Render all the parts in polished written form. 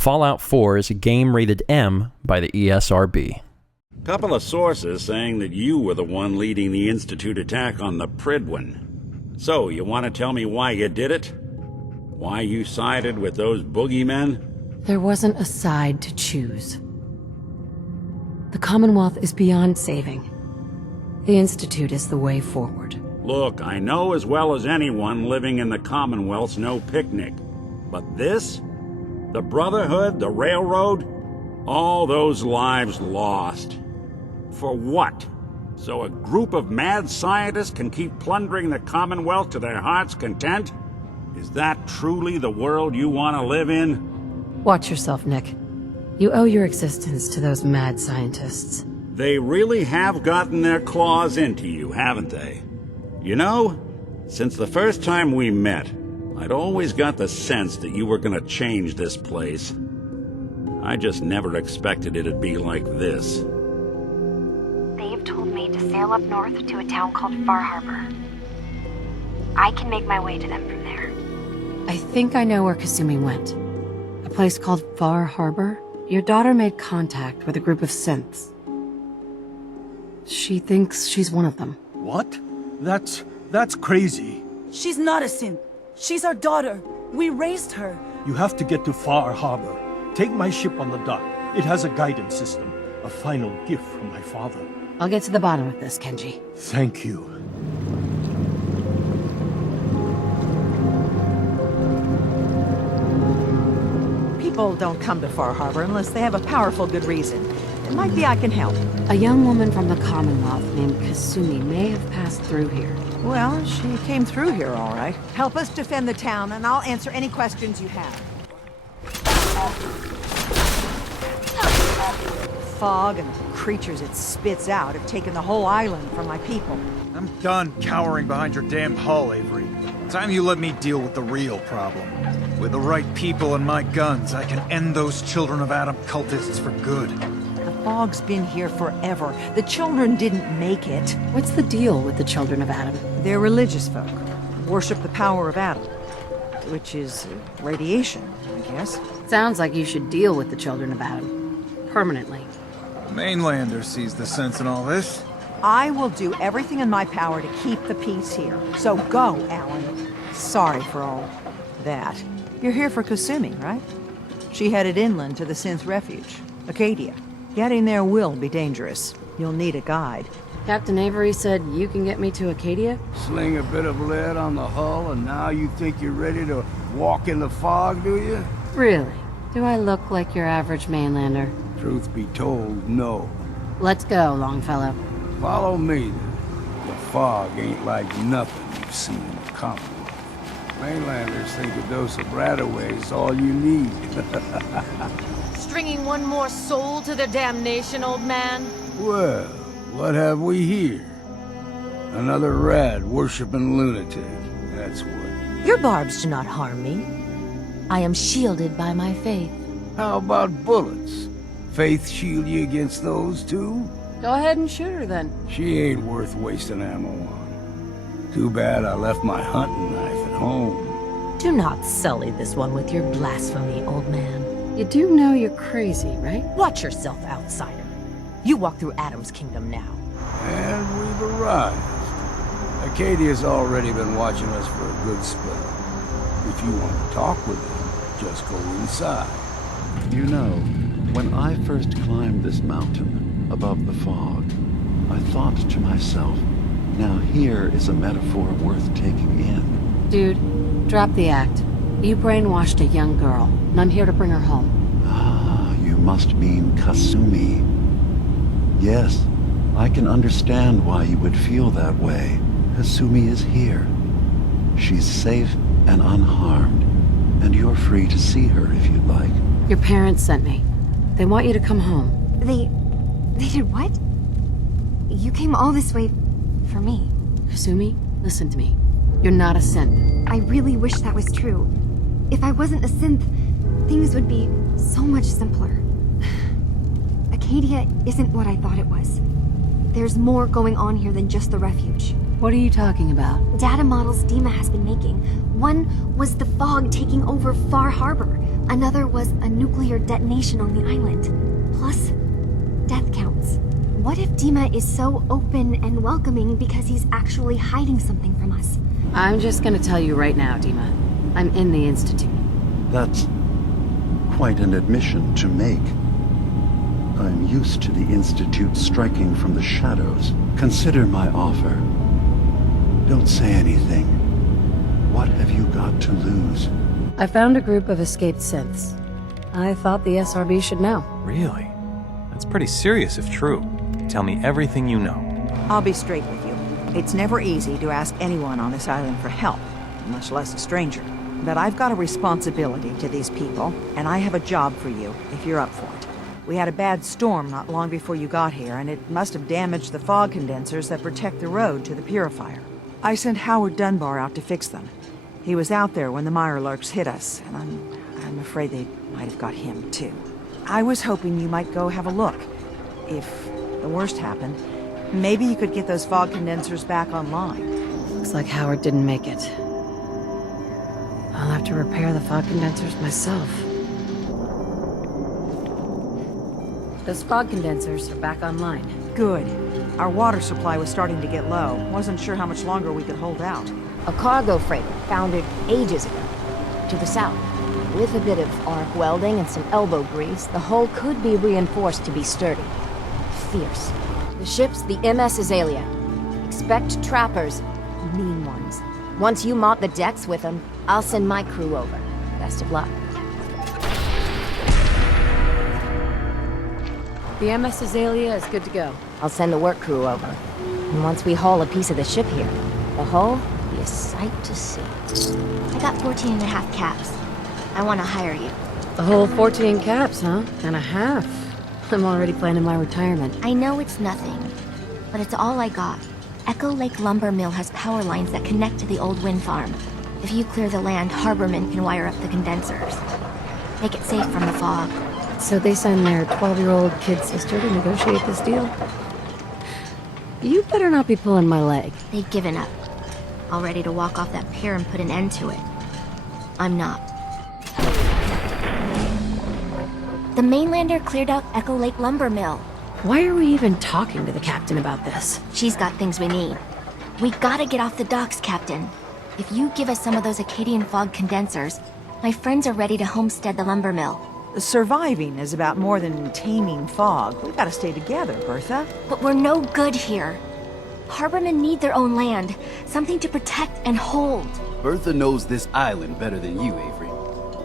Fallout 4 is a game rated M by the ESRB. Couple of sources saying that you were the one leading the Institute attack on the Pridwin. So, you want to tell me why you did it? Why you sided with those boogeymen? There wasn't a side to choose. The Commonwealth is beyond saving. The Institute is the way forward. Look, I know as well as anyone living in the Commonwealth's no picnic. But this? The Brotherhood, the Railroad? All those lives lost. For what? So a group of mad scientists can keep plundering the Commonwealth to their heart's content? Is that truly the world you want to live in? Watch yourself, Nick. You owe your existence to those mad scientists. They really have gotten their claws into you, haven't they? You know, since the first time we met, I'd always got the sense that you were gonna change this place. I just never expected it'd be like this. They've told me to sail up north to a town called Far Harbor. I can make my way to them from there. I think I know where Kasumi went. A place called Far Harbor. Your daughter made contact with a group of synths. She thinks she's one of them. What? That's crazy. She's not a synth. She's our daughter. We raised her. You have to get to Far Harbor. Take my ship on the dock. It has a guidance system. A final gift from my father. I'll get to the bottom of this, Kenji. Thank you. People don't come to Far Harbor unless they have a powerful good reason. It might be I can help. A young woman from the Commonwealth named Kasumi may have passed through here. Well, she came through here all right. Help us defend the town, and I'll answer any questions you have. Fog and the creatures it spits out have taken the whole island from my people. I'm done cowering behind your damn hull, Avery. Time you let me deal with the real problem. With the right people and my guns, I can end those Children of Adam cultists for good. The fog's been here forever. The children didn't make it. What's the deal with the Children of Adam? They're religious folk. Worship the power of Adam. Which is radiation, I guess. Sounds like you should deal with the Children of Adam. Permanently. The mainlander sees the sense in all this. I will do everything in my power to keep the peace here. So go, Alan. Sorry for all that. You're here for Kasumi, right? She headed inland to the synth refuge, Acadia. Getting there will be dangerous. You'll need a guide. Captain Avery said you can get me to Acadia? Sling a bit of lead on the hull and now you think you're ready to walk in the fog, do you? Really? Do I look like your average mainlander? Truth be told, no. Let's go, Longfellow. Follow me, then. The fog ain't like nothing you've seen in the Commonwealth. Mainlanders think a dose of Radaway's all you need. Stringing one more soul to their damnation, old man? Well, what have we here? Another rad-worshipping lunatic, that's what. Your barbs do not harm me. I am shielded by my faith. How about bullets? Faith shield you against those, too? Go ahead and shoot her, then. She ain't worth wasting ammo on. Too bad I left my hunting knife at home. Do not sully this one with your blasphemy, old man. You do know you're crazy, right? Watch yourself, outsider. You walk through Adam's kingdom now. And we've arrived. Acadia's already been watching us for a good spell. If you want to talk with him, just go inside. You know, when I first climbed this mountain above the fog, I thought to myself, now here is a metaphor worth taking in. Dude, drop the act. You brainwashed a young girl, and I'm here to bring her home. Ah, you must mean Kasumi. Yes, I can understand why you would feel that way. Kasumi is here. She's safe and unharmed, and you're free to see her if you'd like. Your parents sent me. They want you to come home. They did what? You came all this way for me. Kasumi, listen to me. You're not a synth. I really wish that was true. If I wasn't a synth, things would be so much simpler. Acadia isn't what I thought it was. There's more going on here than just the refuge. What are you talking about? Data models DiMA has been making. One was the fog taking over Far Harbor. Another was a nuclear detonation on the island. Plus, death counts. What if DiMA is so open and welcoming because he's actually hiding something from us? I'm just gonna tell you right now, DiMA. I'm in the Institute. That's quite an admission to make. I'm used to the Institute striking from the shadows. Consider my offer. Don't say anything. What have you got to lose? I found a group of escaped synths. I thought the SRB should know. Really? That's pretty serious if true. Tell me everything you know. I'll be straight with you. It's never easy to ask anyone on this island for help, much less a stranger. But I've got a responsibility to these people, and I have a job for you, if you're up for it. We had a bad storm not long before you got here, and it must have damaged the fog condensers that protect the road to the purifier. I sent Howard Dunbar out to fix them. He was out there when the Mirelurks hit us, and I'm afraid they might have got him, too. I was hoping you might go have a look. If the worst happened, maybe you could get those fog condensers back online. Looks like Howard didn't make it. I'll have to repair the fog condensers myself. Those fog condensers are back online. Good. Our water supply was starting to get low. Wasn't sure how much longer we could hold out. A cargo freighter foundered ages ago, to the south. With a bit of arc welding and some elbow grease, the hull could be reinforced to be sturdy. Fierce. The ship's the MS Azalea. Expect trappers, mean ones. Once you mop the decks with them, I'll send my crew over. Best of luck. The MS Azalea is good to go. I'll send the work crew over. And once we haul a piece of the ship here, the hull will be a sight to see. I got 14 and a half caps. I want to hire you. The whole 14 caps, huh? And a half. I'm already planning my retirement. I know it's nothing, but it's all I got. Echo Lake Lumber Mill has power lines that connect to the old wind farm. If you clear the land, Harbormen can wire up the condensers. Make it safe from the fog. So they send their 12-year-old kid sister to negotiate this deal? You better not be pulling my leg. They've given up. All ready to walk off that pier and put an end to it. I'm not. The mainlander cleared out Echo Lake Lumber Mill. Why are we even talking to the captain about this? She's got things we need. We gotta get off the docks, Captain. If you give us some of those Acadian fog condensers, my friends are ready to homestead the lumber mill. Surviving is about more than taming fog. We gotta stay together, Bertha. But we're no good here. Harbormen need their own land, something to protect and hold. Bertha knows this island better than you, Avery.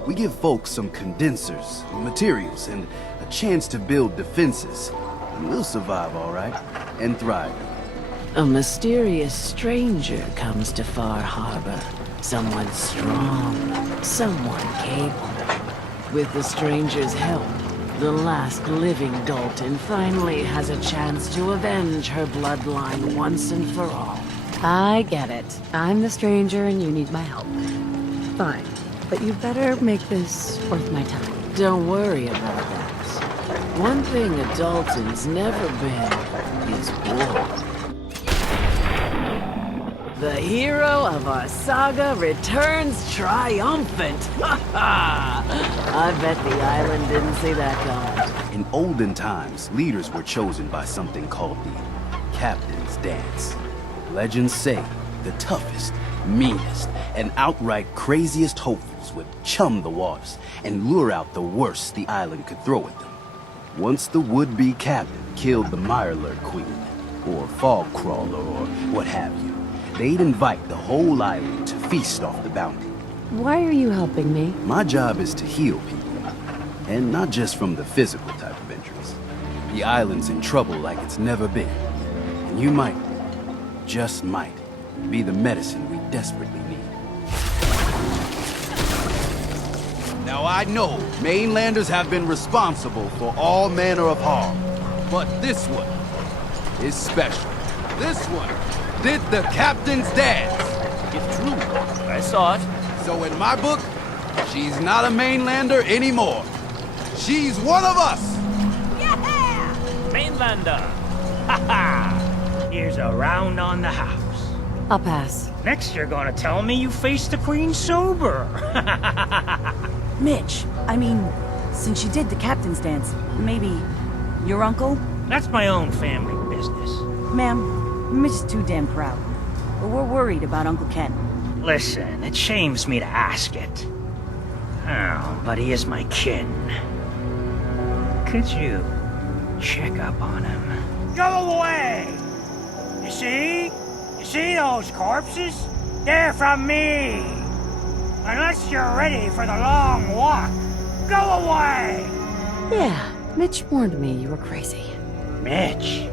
We give folks some condensers, materials, and a chance to build defenses. And we'll survive all right, and thrive. A mysterious stranger comes to Far Harbor. Someone strong, someone capable. With the stranger's help, the last living Dalton finally has a chance to avenge her bloodline once and for all. I get it. I'm the stranger and you need my help. Fine, but you better make this worth my time. Don't worry about that. One thing a Dalton's never been is war. The hero of our saga returns triumphant! Ha ha! I bet the island didn't see that coming. In olden times, leaders were chosen by something called the Captain's Dance. Legends say the toughest, meanest, and outright craziest hopefuls would chum the waters and lure out the worst the island could throw at them. Once the would-be captain killed the Mirelurk Queen, or Fog Crawler, or what have you, they'd invite the whole island to feast off the bounty. Why are you helping me? My job is to heal people, and not just from the physical type of injuries. The island's in trouble like it's never been, and you might, just might, be the medicine we desperately need. Now I know mainlanders have been responsible for all manner of harm, but this one is special. This one did the captain's dance. It's true. I saw it. So in my book, she's not a mainlander anymore. She's one of us! Yeah! Mainlander! Ha ha! Here's a round on the house. I'll pass. Next you're gonna tell me you faced the queen sober. Mitch, I mean, since you did the captain's dance, maybe your uncle? That's my own family business. Ma'am, Mitch is too damn proud. But we're worried about Uncle Ken. Listen, it shames me to ask it. Oh, but he is my kin. Could you check up on him? Go away! You see? You see those corpses? They're from me! Unless you're ready for the long walk, go away! Yeah, Mitch warned me you were crazy. Mitch?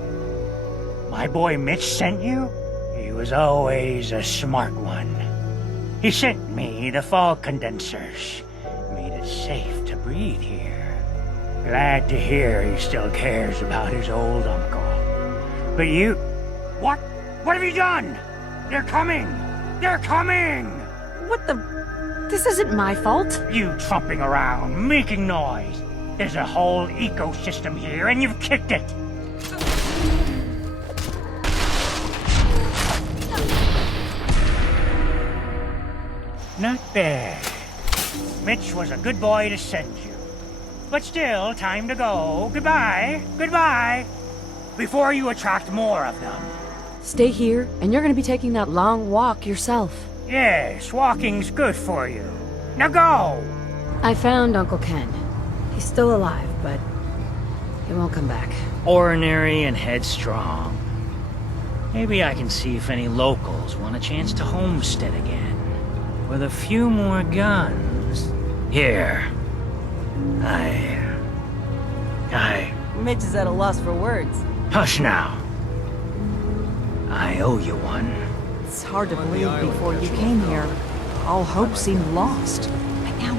My boy Mitch sent you? He was always a smart one. He sent me the fog condensers. Made it safe to breathe here. Glad to hear he still cares about his old uncle. But you... What? What have you done? They're coming! They're coming! What the... This isn't my fault. You trumping around, making noise. There's a whole ecosystem here, and you've kicked it. Not bad. Mitch was a good boy to send you. But still, time to go. Goodbye. Goodbye. Before you attract more of them. Stay here, and you're gonna be taking that long walk yourself. Yes, walking's good for you. Now go! I found Uncle Ken. He's still alive, but he won't come back. Ordinary and headstrong. Maybe I can see if any locals want a chance to homestead again. With a few more guns. Here. Mitch is at a loss for words. Hush now. I owe you one. It's hard to believe before you came here, all hope seemed lost. But now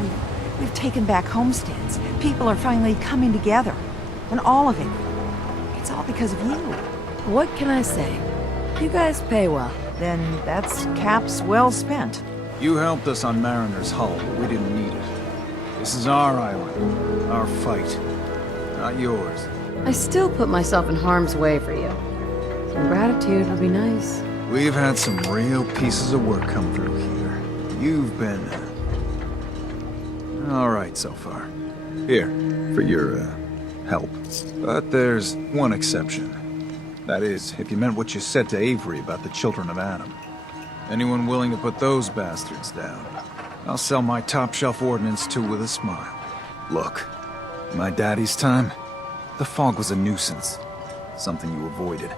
we've taken back homesteads. People are finally coming together. And all of it, it's all because of you. What can I say? You guys pay well. Then that's caps well spent. You helped us on Mariner's hull, but we didn't need it. This is our island, our fight, not yours. I still put myself in harm's way for you. Some gratitude would be nice. We've had some real pieces of work come through here. You've been... all right so far. Here, for your, help. But there's one exception. That is, if you meant what you said to Avery about the children of Adam. Anyone willing to put those bastards down, I'll sell my top-shelf ordnance to with a smile. Look, in my daddy's time, the fog was a nuisance. Something you avoided.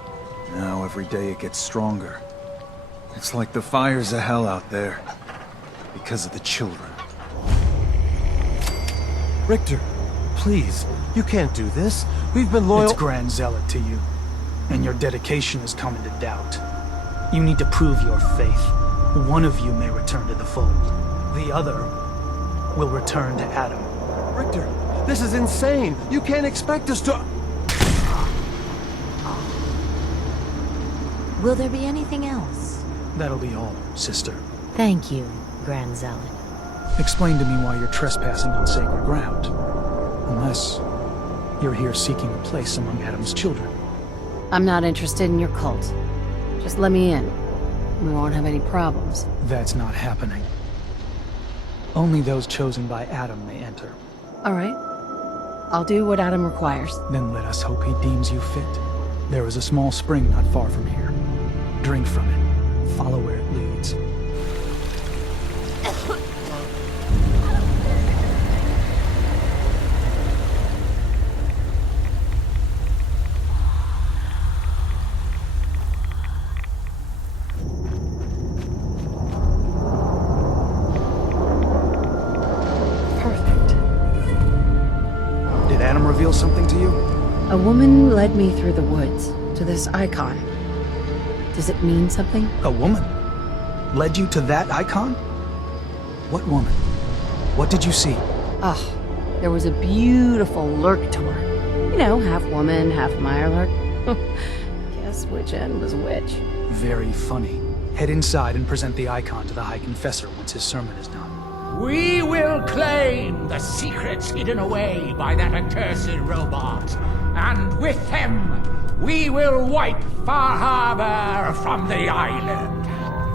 Now every day it gets stronger. It's like the fires of hell out there. Because of the children. Richter, please, you can't do this. We've been loyal— It's Grand Zealot to you, and your dedication is coming to doubt. You need to prove your faith. One of you may return to the fold. The other will return to Adam. Richter, this is insane. You can't expect us to— Will there be anything else? That'll be all, sister. Thank you, Grand Zealot. Explain to me why you're trespassing on sacred ground. Unless you're here seeking a place among Adam's children. I'm not interested in your cult. Just let me in. We won't have any problems. That's not happening. Only those chosen by Adam may enter. All right. I'll do what Adam requires. Then let us hope he deems you fit. There is a small spring not far from here. Drink from it. Follow where it leads. Did Adam reveal something to you? A woman led me through the woods to this icon. Does it mean something? A woman? Led you to that icon? What woman? What did you see? There was a beautiful lurk to her. You know, half woman, half mirelurk. Guess which end was which. Very funny. Head inside and present the icon to the High Confessor once his sermon is done. We will claim the secrets hidden away by that accursed robot, and with them, we will wipe Far Harbor from the island.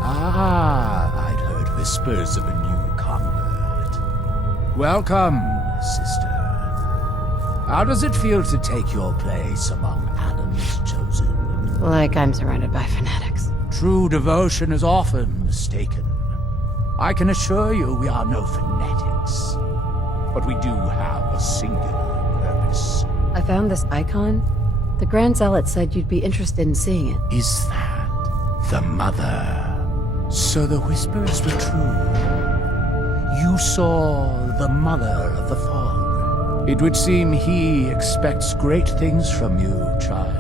Ah, I'd heard whispers of a new convert. Welcome, sister. How does it feel to take your place among Adam's chosen? Like I'm surrounded by fanatics. True devotion is often mistaken. I can assure you we are no fanatics. But we do have a singular purpose. I found this icon. The Grand Zealot said you'd be interested in seeing it. Is that the Mother? So the whispers were true. You saw the Mother of the Fog. It would seem he expects great things from you, child.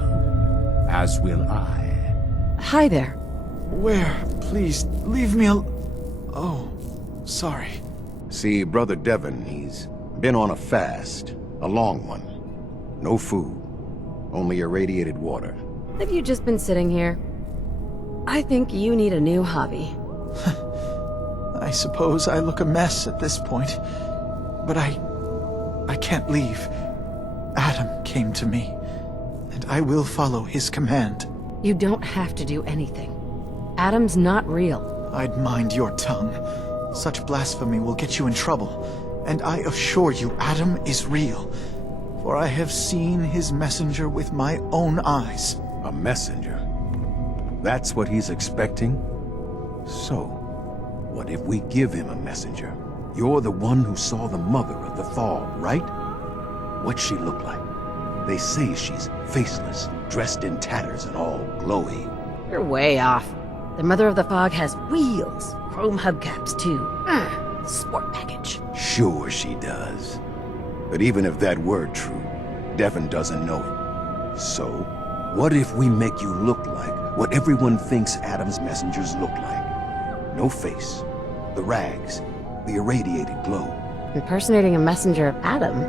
As will I. Hi there. Where? Please, leave me Oh, sorry. See, Brother Devon, he's been on a fast. A long one. No food. Only irradiated water. Have you just been sitting here? I think you need a new hobby. I suppose I look a mess at this point. But I can't leave. Adam came to me, and I will follow his command. You don't have to do anything. Adam's not real. I'd mind your tongue. Such blasphemy will get you in trouble. And I assure you, Adam is real. For I have seen his messenger with my own eyes. A messenger? That's what he's expecting? So, what if we give him a messenger? You're the one who saw the Mother of the Fall, right? What's she look like? They say she's faceless, dressed in tatters and all glowy. You're way off. The Mother of the Fog has wheels. Chrome hubcaps, too. Sport package. Sure she does. But even if that were true, Devon doesn't know it. So, what if we make you look like what everyone thinks Adam's messengers look like? No face, the rags, the irradiated glow. Impersonating a messenger of Adam?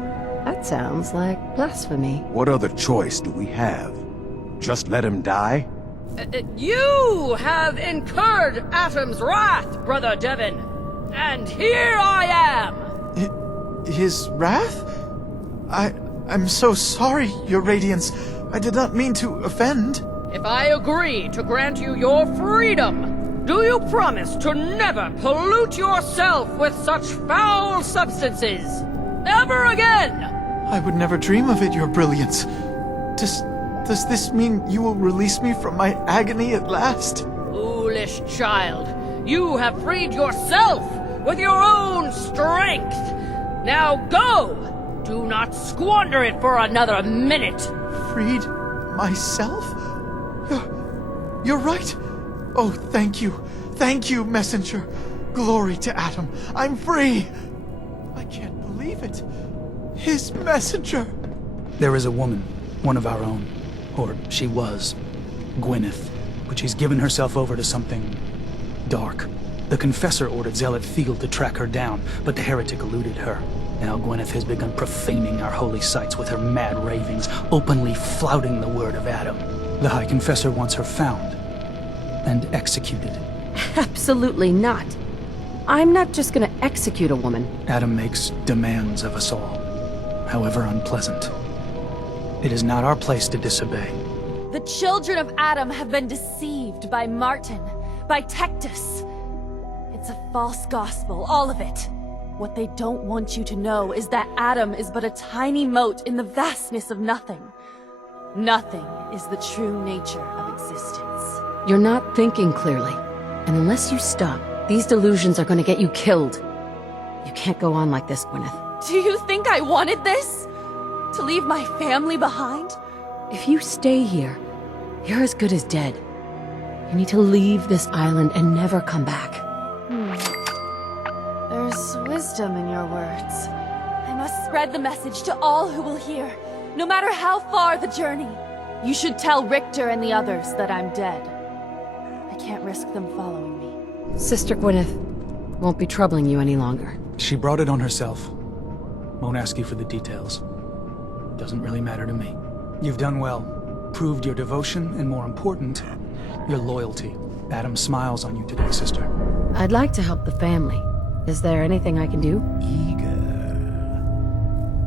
That sounds like blasphemy. What other choice do we have? Just let him die? You have incurred Adam's wrath, Brother Devon. And here I am! His wrath? I'm so sorry, Your Radiance. I did not mean to offend. If I agree to grant you your freedom, do you promise to never pollute yourself with such foul substances? Never again! I would never dream of it, Your Brilliance. Does this mean you will release me from my agony at last? Foolish child, you have freed yourself with your own strength. Now go! Do not squander it for another minute. Freed myself? You're right. Oh, thank you. Thank you, Messenger. Glory to Adam. I'm free. I can't believe it. His messenger. There is a woman, one of our own. Or she was. Gwyneth. But she's given herself over to something dark. The Confessor ordered Zealot Field to track her down, but the heretic eluded her. Now Gwyneth has begun profaning our holy sites with her mad ravings, openly flouting the word of Adam. The High Confessor wants her found and executed. Absolutely not. I'm not just gonna execute a woman. Adam makes demands of us all, however unpleasant. It is not our place to disobey. The children of Adam have been deceived by Martin, by Tectus. It's a false gospel, all of it. What they don't want you to know is that Adam is but a tiny mote in the vastness of nothing. Nothing is the true nature of existence. You're not thinking clearly. And unless you stop, these delusions are gonna get you killed. You can't go on like this, Gwyneth. Do you think I wanted this? To leave my family behind? If you stay here, you're as good as dead. You need to leave this island and never come back. There's wisdom in your words. I must spread the message to all who will hear, no matter how far the journey. You should tell Richter and the others that I'm dead. I can't risk them following me. Sister Gwyneth won't be troubling you any longer. She brought it on herself. Won't ask you for the details. Doesn't really matter to me. You've done well. Proved your devotion, and more important, your loyalty. Adam smiles on you today, sister. I'd like to help the family. Is there anything I can do?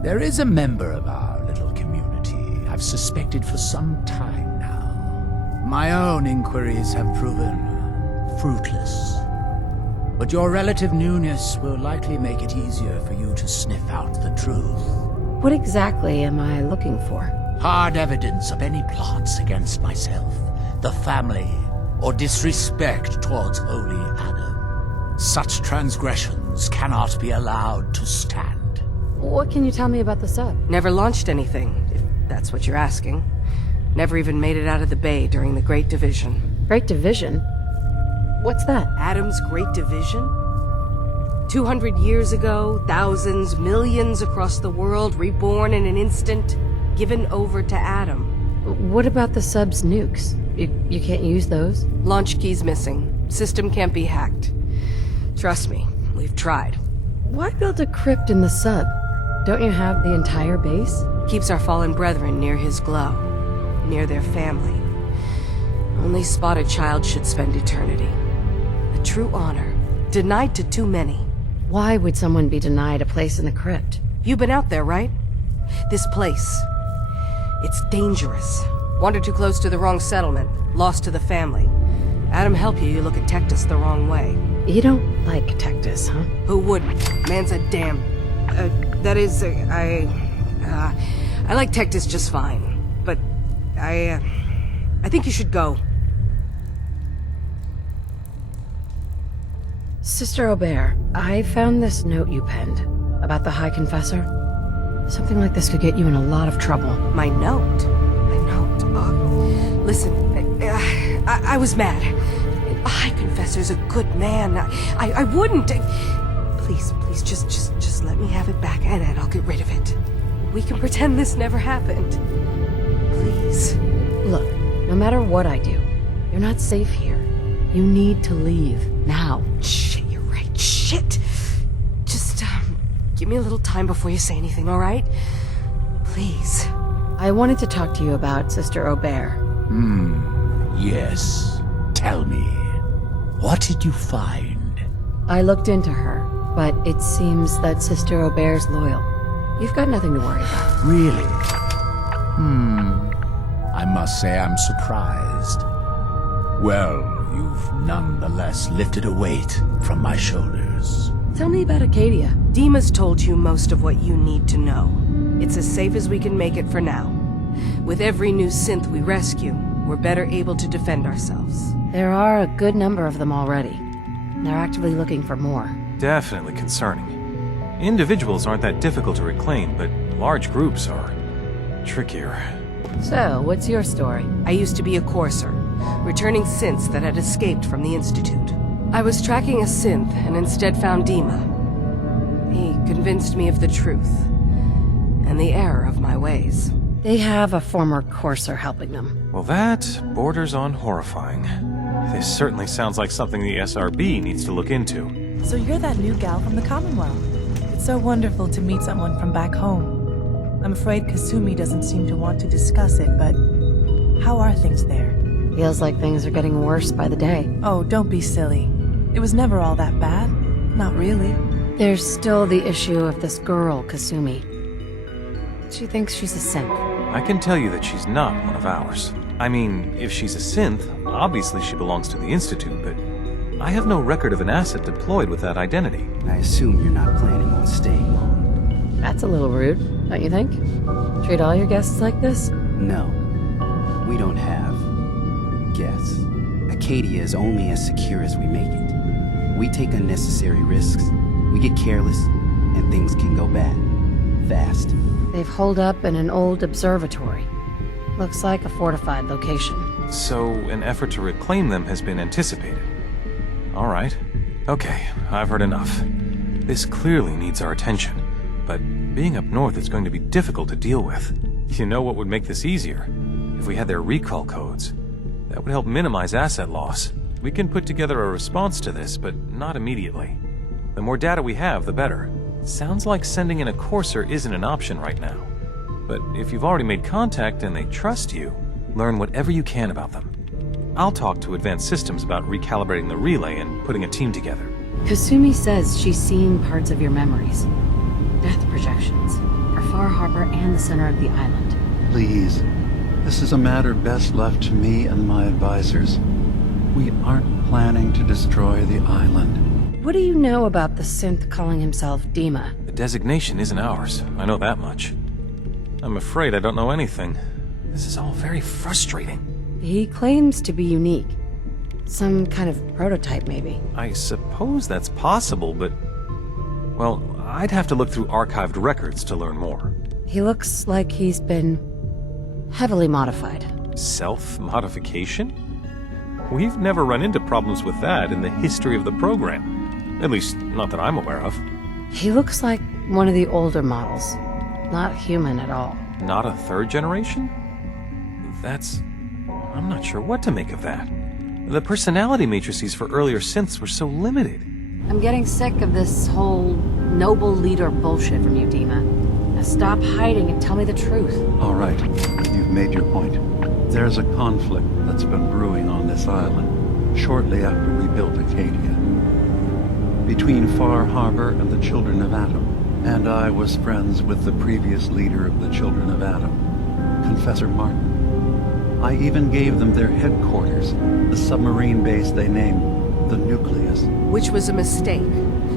There is a member of our little community I've suspected for some time now. My own inquiries have proven fruitless. But your relative newness will likely make it easier for you to sniff out the truth. What exactly am I looking for? Hard evidence of any plots against myself, the family, or disrespect towards Holy Adam. Such transgressions cannot be allowed to stand. What can you tell me about the sub? Never launched anything, if that's what you're asking. Never even made it out of the bay during the Great Division. Great Division? What's that? Adam's Great Division? 200 years ago, thousands, millions across the world, reborn in an instant, given over to Adam. What about the sub's nukes? You can't use those? Launch key's missing. System can't be hacked. Trust me, we've tried. Why build a crypt in the sub? Don't you have the entire base? Keeps our fallen brethren near his glow, near their family. Only spotted child should spend eternity. A true honor, denied to too many. Why would someone be denied a place in the crypt? You've been out there, right? This place. It's dangerous. Wandered too close to the wrong settlement, lost to the family. Adam help you, you look at Tectus the wrong way. You don't like Tectus, huh? Who wouldn't? Man's a damn... that is, I like Tectus just fine. But, I think you should go. Sister Aubert, I found this note you penned about the High Confessor. Something like this could get you in a lot of trouble. My note? Listen, I was mad. A High Confessor's a good man. I wouldn't... Please, just let me have it back and I'll get rid of it. We can pretend this never happened. Please. Look, no matter what I do, you're not safe here. You need to leave, now. Shit, you're right. Shit! Just, give me a little time before you say anything, alright? Please. I wanted to talk to you about Sister Aubert. Yes. Tell me. What did you find? I looked into her, but it seems that Sister Aubert's loyal. You've got nothing to worry about. Really? I must say I'm surprised. Well, you've nonetheless lifted a weight from my shoulders. Tell me about Acadia. DiMa's told you most of what you need to know. It's as safe as we can make it for now. With every new synth we rescue, we're better able to defend ourselves. There are a good number of them already. They're actively looking for more. Definitely concerning. Individuals aren't that difficult to reclaim, but large groups are trickier. So, what's your story? I used to be a courser, returning synths that had escaped from the Institute. I was tracking a synth and instead found DiMa. He convinced me of the truth, and the error of my ways. They have a former courser helping them. Well, that borders on horrifying. This certainly sounds like something the SRB needs to look into. So you're that new gal from the Commonwealth. It's so wonderful to meet someone from back home. I'm afraid Kasumi doesn't seem to want to discuss it, but how are things there? Feels like things are getting worse by the day. Oh, don't be silly. It was never all that bad. Not really. There's still the issue of this girl, Kasumi. She thinks she's a synth. I can tell you that she's not one of ours. I mean, if she's a synth, obviously she belongs to the Institute, but I have no record of an asset deployed with that identity. I assume you're not planning on staying long. That's a little rude, don't you think? Treat all your guests like this? No. We don't have guests. Acadia is only as secure as we make it. We take unnecessary risks, we get careless, and things can go bad. Fast. They've holed up in an old observatory. Looks like a fortified location. So, an effort to reclaim them has been anticipated. All right. Okay, I've heard enough. This clearly needs our attention, but being up north is going to be difficult to deal with. You know what would make this easier? If we had their recall codes. That would help minimize asset loss. We can put together a response to this, but not immediately. The more data we have, the better. Sounds like sending in a courser isn't an option right now. But if you've already made contact and they trust you, learn whatever you can about them. I'll talk to Advanced Systems about recalibrating the relay and putting a team together. Kasumi says she's seen parts of your memories. Death projections for Far Harbor and the center of the island. Please, this is a matter best left to me and my advisors. We aren't planning to destroy the island. What do you know about the synth calling himself DiMA? The designation isn't ours. I know that much. I'm afraid I don't know anything. This is all very frustrating. He claims to be unique. Some kind of prototype, maybe. I suppose that's possible, but... well, I'd have to look through archived records to learn more. He looks like he's been heavily modified. Self-modification? We've never run into problems with that in the history of the program. At least, not that I'm aware of. He looks like one of the older models. Not human at all. Not a third generation? That's... I'm not sure what to make of that. The personality matrices for earlier synths were so limited. I'm getting sick of this whole noble leader bullshit from you, DiMA. Now stop hiding and tell me the truth. All right, you've made your point. There's a conflict that's been brewing on this island shortly after we built Acadia. Between Far Harbor and the Children of Atom. And I was friends with the previous leader of the Children of Atom, Confessor Martin. I even gave them their headquarters, the submarine base they named the Nucleus. Which was a mistake,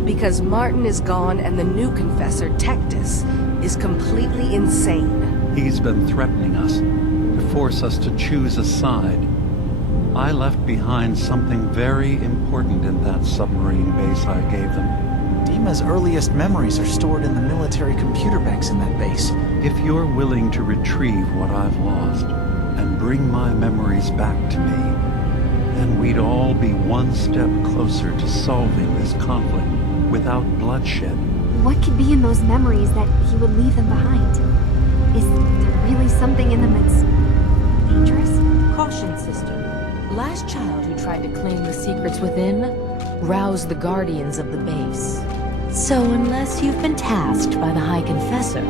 because Martin is gone and the new confessor, Tectus, is completely insane. He's been threatening us, to force us to choose a side. I left behind something very important in that submarine base I gave them. DiMA's earliest memories are stored in the military computer banks in that base. If you're willing to retrieve what I've lost, and bring my memories back to me, then we'd all be one step closer to solving this conflict without bloodshed. What could be in those memories that he would leave them behind? Is there really something in them that's dangerous? Caution, sister. Last child who tried to claim the secrets within roused the guardians of the base. So unless you've been tasked by the High Confessor,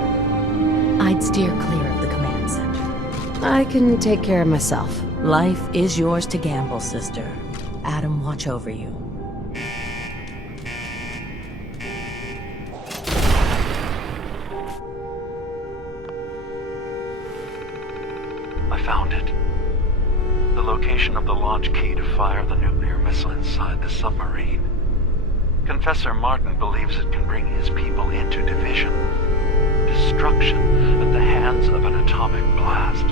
I'd steer clear of the command center. I can take care of myself. Life is yours to gamble, sister. Adam, watch over you. I found it. The location of the launch key to fire the nuclear missile inside the submarine. Confessor Martin believes it can bring his people into division. Destruction at the hands of an atomic blast.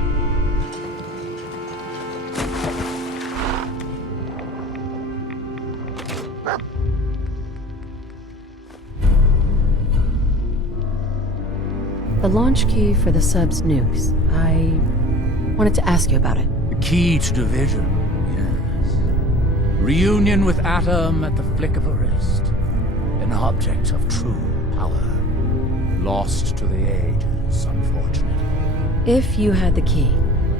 The launch key for the sub's nukes. I wanted to ask you about it. The key to division, yes. Reunion with Atom at the flick of a wrist. An object of true power. Lost to the ages, unfortunately. If you had the key,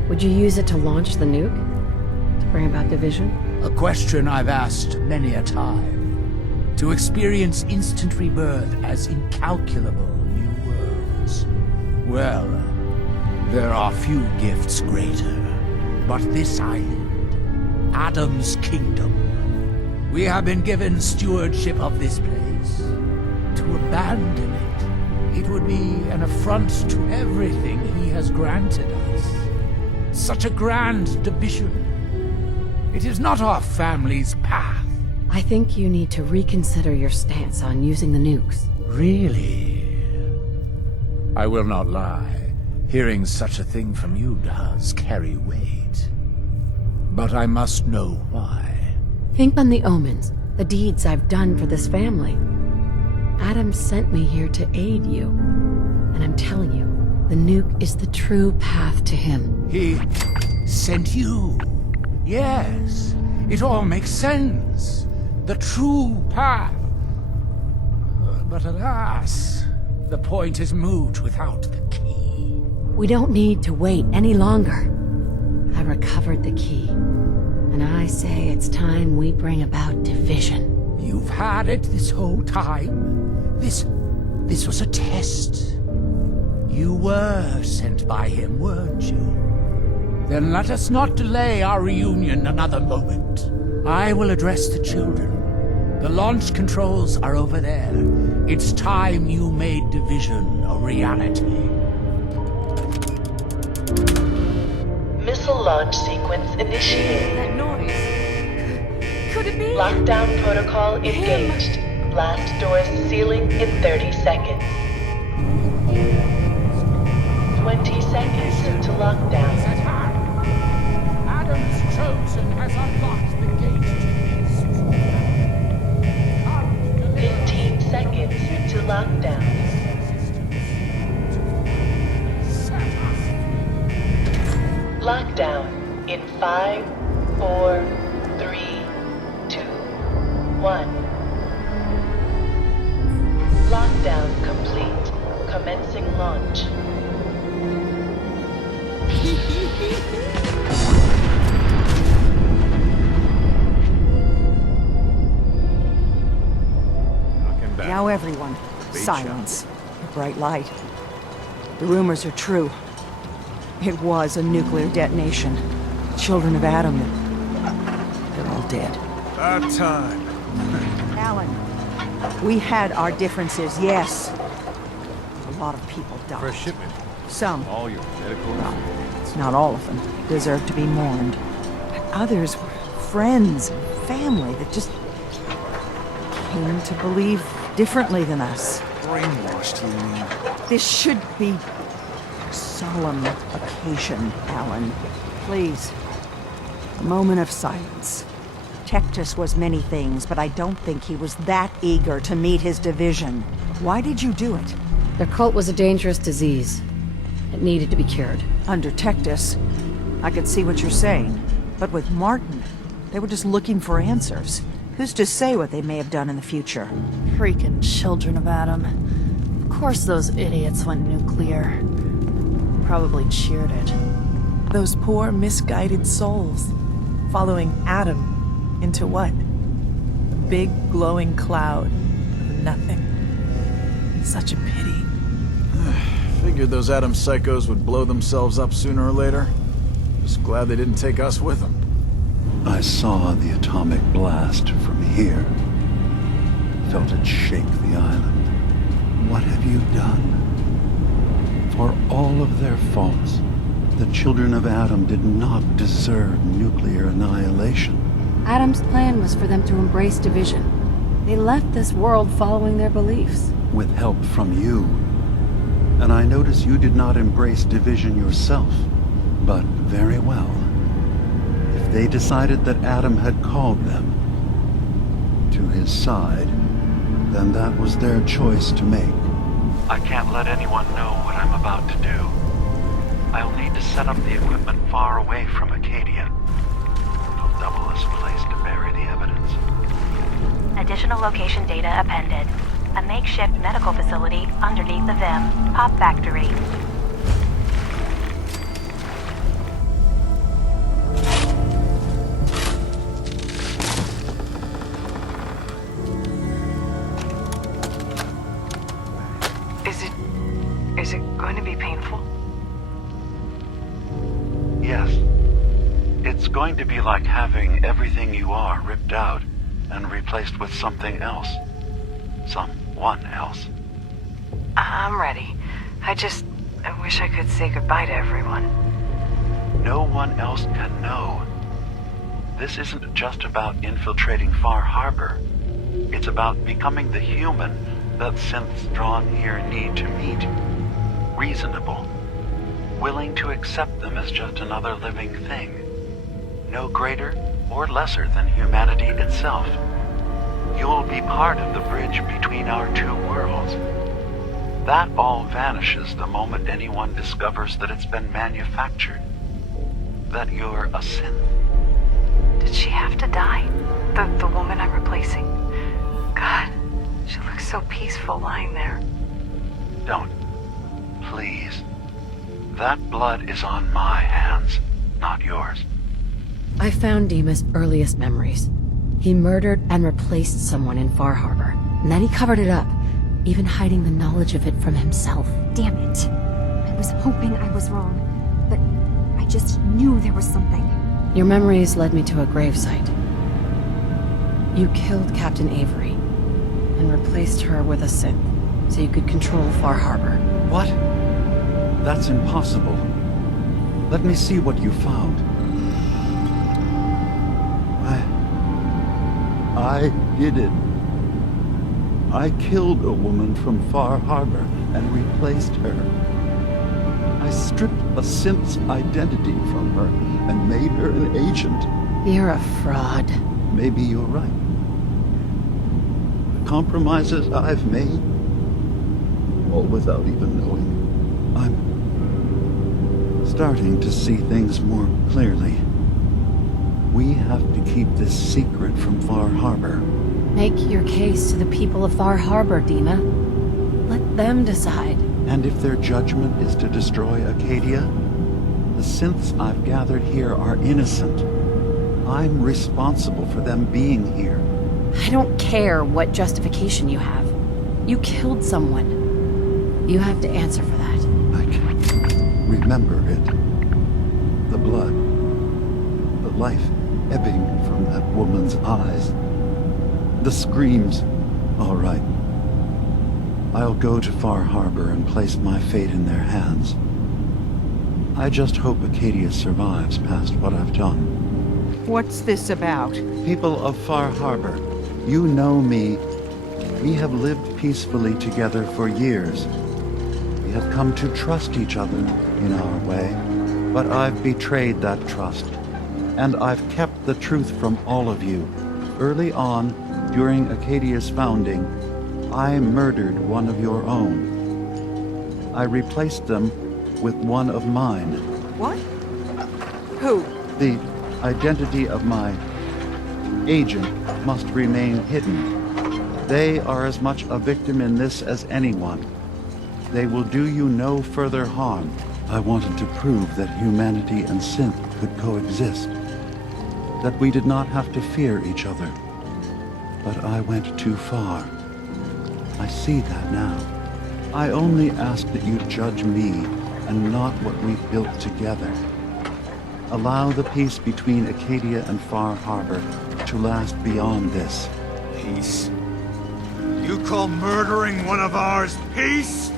would you use it to launch the nuke? To bring about division? A question I've asked many a time. To experience instant rebirth as incalculable new worlds. Well, there are few gifts greater. But this island, Adam's kingdom, we have been given stewardship of this place. To abandon it would be an affront to everything he has granted us. Such a grand division. It is not our family's path. I think you need to reconsider your stance on using the nukes. Really? I will not lie. Hearing such a thing from you does carry weight. But I must know why. Think on the omens, the deeds I've done for this family. Adam sent me here to aid you. And I'm telling you, the nuke is the true path to him. He sent you? Yes, it all makes sense. The true path. But alas, the point is moot without the key. We don't need to wait any longer. I recovered the key. And I say it's time we bring about division. You've had it this whole time? This was a test. You were sent by him, weren't you? Then let us not delay our reunion another moment. I will address the children. The launch controls are over there. It's time you made division a reality. Missile launch sequence initiated. That noise. Could it Lockdown protocol engaged. Blast doors sealing in 30 seconds. 20 seconds to lockdown. Adam's chosen has unlocked the gate. 15 seconds to lockdown. Lockdown in 5, 4, 3, 2, 1. Lockdown complete. Commencing launch. Now everyone, silence. A bright light. The rumors are true. It was a nuclear detonation. Children of Adam, they're all dead. About time. Alan, we had our differences, yes. A lot of people died. Fresh shipment. Some, All your medical not all of them, deserve to be mourned. But others were friends, family that just came to believe differently than us. Brainwashed, you mean? This should be a solemn occasion, Alan. Please, a moment of silence. Tectus was many things, but I don't think he was that eager to meet his division. Why did you do it? Their cult was a dangerous disease. It needed to be cured. Under Tectus, I could see what you're saying. But with Martin, they were just looking for answers. Who's to say what they may have done in the future? Freaking children of Adam. Of course those idiots went nuclear. Probably cheered it. Those poor, misguided souls. Following Adam into what? A big, glowing cloud of nothing. Such a pity. Figured those Adam psychos would blow themselves up sooner or later. Just glad they didn't take us with them. I saw the atomic blast from here. Felt it shake the island. What have you done? For all of their faults, the children of Adam did not deserve nuclear annihilation. Adam's plan was for them to embrace division. They left this world following their beliefs. With help from you. And I notice you did not embrace division yourself. But very well. If they decided that Adam had called them to his side, then that was their choice to make. I can't let anyone know what I'm about to do. I'll need to set up the equipment far away from Acadia. It'll double as a place to bury the evidence. Additional location data appended. A makeshift medical facility underneath the VIM pop factory. Is it going to be painful? Yes. It's going to be like having everything you are ripped out and replaced with something else. Someone else. I'm ready. I wish I could say goodbye to everyone. No one else can know. This isn't just about infiltrating Far Harbor. It's about becoming the human that synths drawn here need to meet. Reasonable. Willing to accept them as just another living thing. No greater or lesser than humanity itself. You'll be part of the bridge between our two worlds. That all vanishes the moment anyone discovers that it's been manufactured. That you're a synth. Did she have to die? The woman I'm replacing? God, she looks so peaceful lying there. Don't. Please. That blood is on my hands, not yours. I found DiMa's earliest memories. He murdered and replaced someone in Far Harbor, and then he covered it up, even hiding the knowledge of it from himself. Damn it. I was hoping I was wrong, but I just knew there was something. Your memories led me to a gravesite. You killed Captain Avery, and replaced her with a synth, so you could control Far Harbor. What? That's impossible. Let me I did it. I killed a woman from Far Harbor and replaced her. I stripped a synth's identity from her and made her an agent. You're a fraud. Maybe you're right. The compromises I've made, all without even knowing. I'm starting to see things more clearly. We have to keep this secret from Far Harbor. Make your case to the people of Far Harbor, DiMA. Let them decide. And if their judgment is to destroy Acadia, the synths I've gathered here are innocent. I'm responsible for them being here. I don't care what justification you have. You killed someone. You have to answer for that. I can remember it. The blood. The life ebbing from that woman's eyes. The screams. All right. I'll go to Far Harbor and place my fate in their hands. I just hope Acadia survives past what I've done. What's this about? People of Far Harbor, you know me. We have lived peacefully together for years. We have come to trust each other in our way. But I've betrayed that trust. And I've kept the truth from all of you. Early on, during Acadia's founding, I murdered one of your own. I replaced them with one of mine. What? Who? The identity of my agent must remain hidden. They are as much a victim in this as anyone. They will do you no further harm. I wanted to prove that humanity and synth could coexist. That we did not have to fear each other. But I went too far. I see that now. I only ask that you judge me and not what we've built together. Allow the peace between Acadia and Far Harbor to last beyond this. Peace? You call murdering one of ours peace?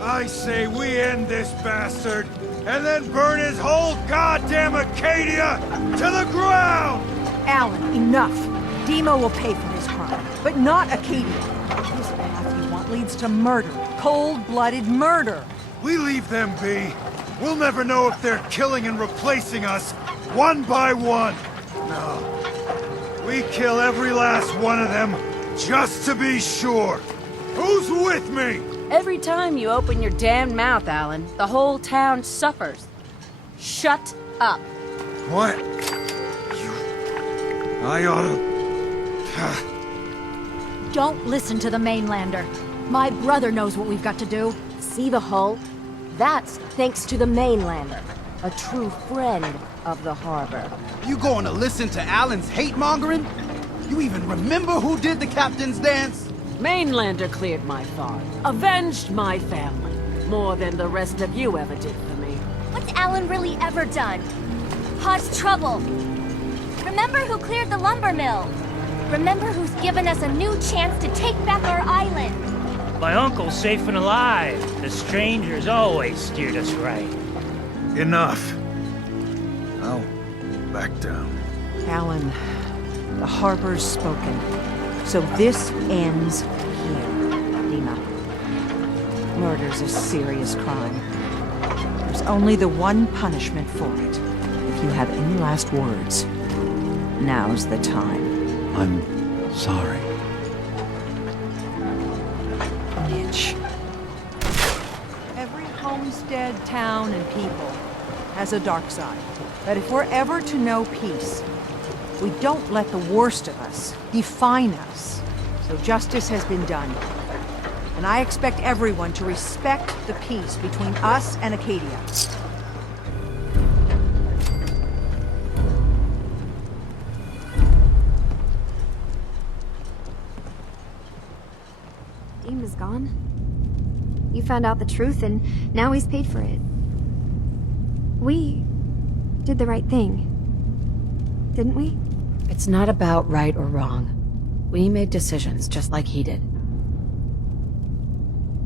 I say we end this bastard, and then burn his whole goddamn Acadia to the ground! Alan, enough. DiMA will pay for his crime, but not Acadia. This path you want leads to murder. Cold-blooded murder. We leave them be. We'll never know if they're killing and replacing us, one by one. No. We kill every last one of them, just to be sure. Who's with me? Every time you open your damn mouth, Alan, the whole town suffers. Shut up. What? I oughta... Don't listen to the mainlander. My brother knows what we've got to do. See the hull? That's thanks to the mainlander, a true friend of the harbor. You going to listen to Alan's hate-mongering? You even remember who did the captain's dance? Mainlander cleared my farm, avenged my family, more than the rest of you ever did for me. What's Alan really ever done? Caused trouble. Remember who cleared the lumber mill? Remember who's given us a new chance to take back our island? My uncle's safe and alive. The strangers always steered us right. Enough. I'll back down. Alan, the harbor's spoken. So this ends here, DiMA. Murder's a serious crime. There's only the one punishment for it. If you have any last words, now's the time. I'm sorry. Mitch. Every homestead, town, and people has a dark side. But if we're ever to know peace, we don't let the worst of us define us. So justice has been done. And I expect everyone to respect the peace between us and Acadia. DiMA's gone. You found out the truth and now he's paid for it. We did the right thing. Didn't we? It's not about right or wrong. We made decisions just like he did.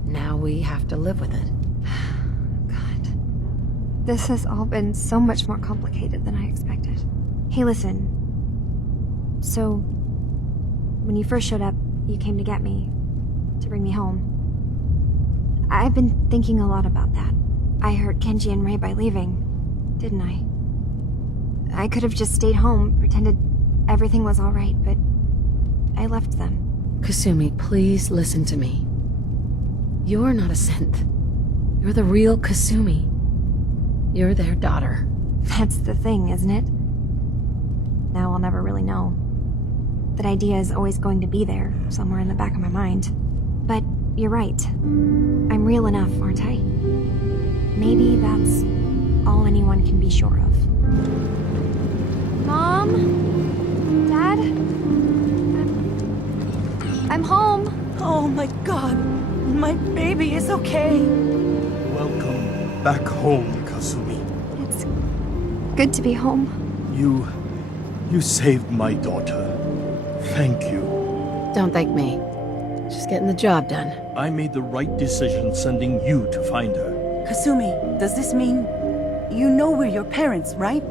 Now we have to live with it. This has all been so much more complicated than I expected. Hey, listen. So, When you first showed up, you came to get me, to bring me home. I've been thinking a lot about that. I hurt Kenji and Ray by leaving, didn't I? I could have just stayed home, pretended everything was alright, but I left them. Kasumi, please listen to me. You're not a synth. You're the real Kasumi. You're their daughter. That's the thing, isn't it? Now I'll never really know. That idea is always going to be there, somewhere in the back of my mind. But you're right. I'm real enough, aren't I? Maybe that's all anyone can be sure of. Mom? Dad? I'm home. Oh my god. My baby is okay. Welcome back home, Kasumi. It's good to be home. You saved my daughter. Thank you. Don't thank me. Just getting the job done. I made the right decision sending you to find her. Kasumi, does this mean you know we're your parents, right?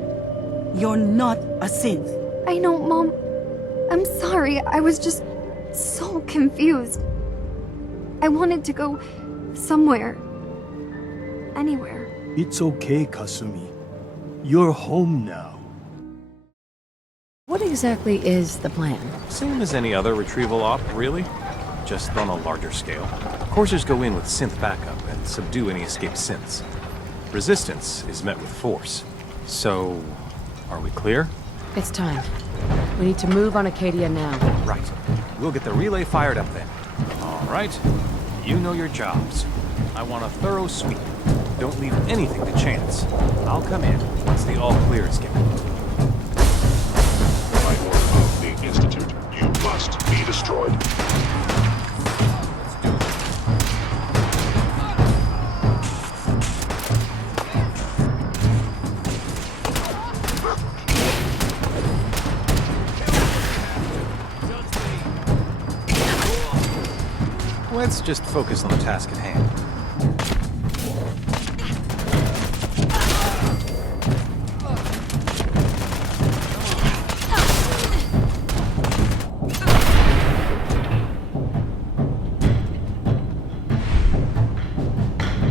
You're not a synth. I know, Mom. I'm sorry. I was just so confused. I wanted to go somewhere. Anywhere. It's okay, Kasumi. You're home now. What exactly is the plan? Same as any other retrieval op, really. Just on a larger scale. Coursers go in with synth backup and subdue any escaped synths. Resistance is met with force. So, are we clear? It's time. We need to move on Acadia now. Right. We'll get the relay fired up then. All right. You know your jobs. I want a thorough sweep. Don't leave anything to chance. I'll come in once the all clear is given. By order of the Institute, you must be destroyed. Let's just focus on the task at hand.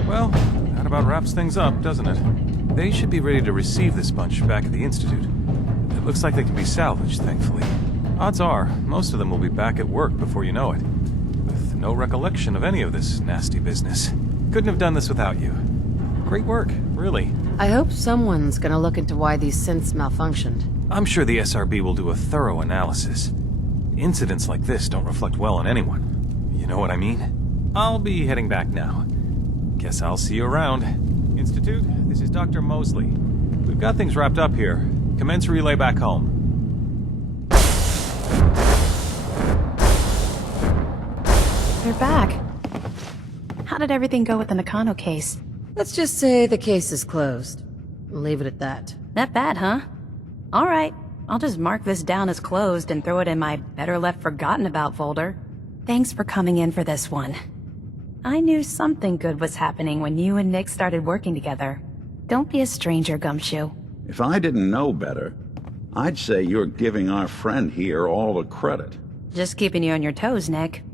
Well, that about wraps things up, doesn't it? They should be ready to receive this bunch back at the Institute. It looks like they can be salvaged, thankfully. Odds are, most of them will be back at work before you know it. No recollection of any of this nasty business. Couldn't have done this without you. Great work, really. I hope someone's gonna look into why these synths malfunctioned. I'm sure the SRB will do a thorough analysis. Incidents like this don't reflect well on anyone. You know what I mean? I'll be heading back now. Guess I'll see you around. Institute, this is Dr. Mosley. We've got things wrapped up here. Commence relay back home. You're back. How did everything go with the Nakano case? Let's just say the case is closed. Leave it at that. That bad, huh? Alright, I'll just mark this down as closed and throw it in my better left forgotten about folder. Thanks for coming in for this one. I knew something good was happening when you and Nick started working together. Don't be a stranger, Gumshoe. If I didn't know better, I'd say you're giving our friend here all the credit. Just keeping you on your toes, Nick.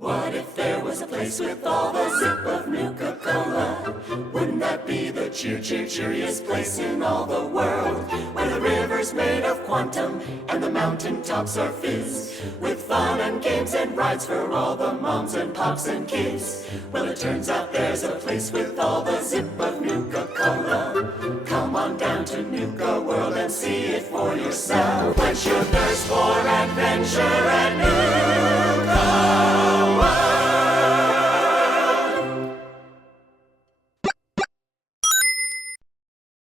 What if there was a place with all the zip of Nuka-Cola? Wouldn't that be the cheeriest place in all the world? Where the river's made of quantum and the mountaintops are fizz, with fun and games and rides for all the moms and pops and kids. Well, it turns out there's a place with all the zip of Nuka-Cola. Come on down to Nuka-World and see it for yourself. Quench your thirst for adventure